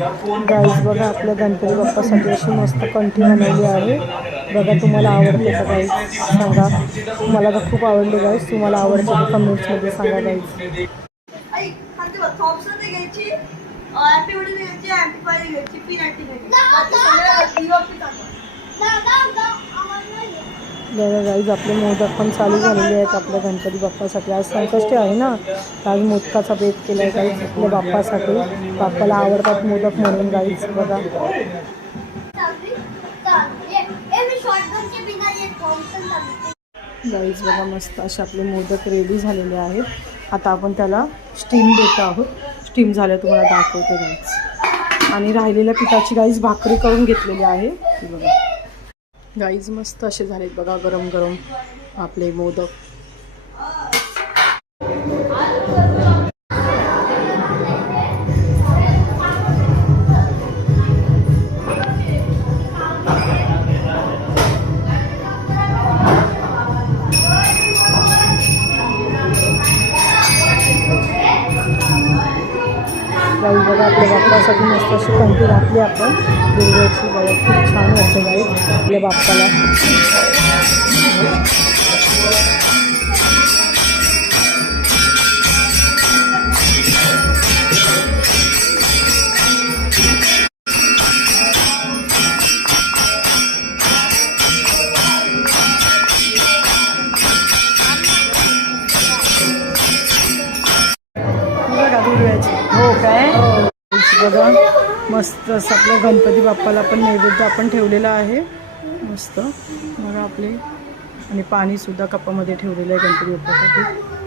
Guys बघा आपल्या गणपती बाप्पासाठी अशी मस्त कंठी बनवली आहे बघा। तुम्हाला आवडते का गाईज सांगा। मला तर खूप आवडली गाईज। तुम्हाला आवडते का कमेंट्समध्ये सांगा गाईज। बघा गाईज आपले मोदक पण चालू झालेले आहेत आपल्या गणपती बाप्पासाठी। आज संकष्टी आहे ना, आज मोदकाचा बेत केला आहे गाईज आपल्या बाप्पासाठी। बाप्पाला आवडतात मोदक म्हणून गाईज बघा। गाईज बघा मस्त असे आपले मोदक रेडी झालेले आहेत। आता आपण त्याला स्टीम देतो आहोत। स्टीम झालं तुम्हाला दाखवते गाईज। आणि राहिलेल्या पिठाची गाईज भाकरी करून घेतलेली आहे बघा। गाईज मस्त असे झालेत बघा गरम गरम आपले मोदक। गाईज बघा आपल्या बाप्पासाठी मस्त अशी कंठी घातली आपण दुर्गाची बघा। खूप छान वाटते गाईज आपल्या बाप्पाला। हो काय बघा मस्त असं आपल्या गणपती बाप्पाला पण नैवेद्य आपण ठेवलेला आहे मस्त बघा आपले। आणि पाणी सुद्धा कपामध्ये ठेवलेलं आहे गणपती बाप्पासाठी।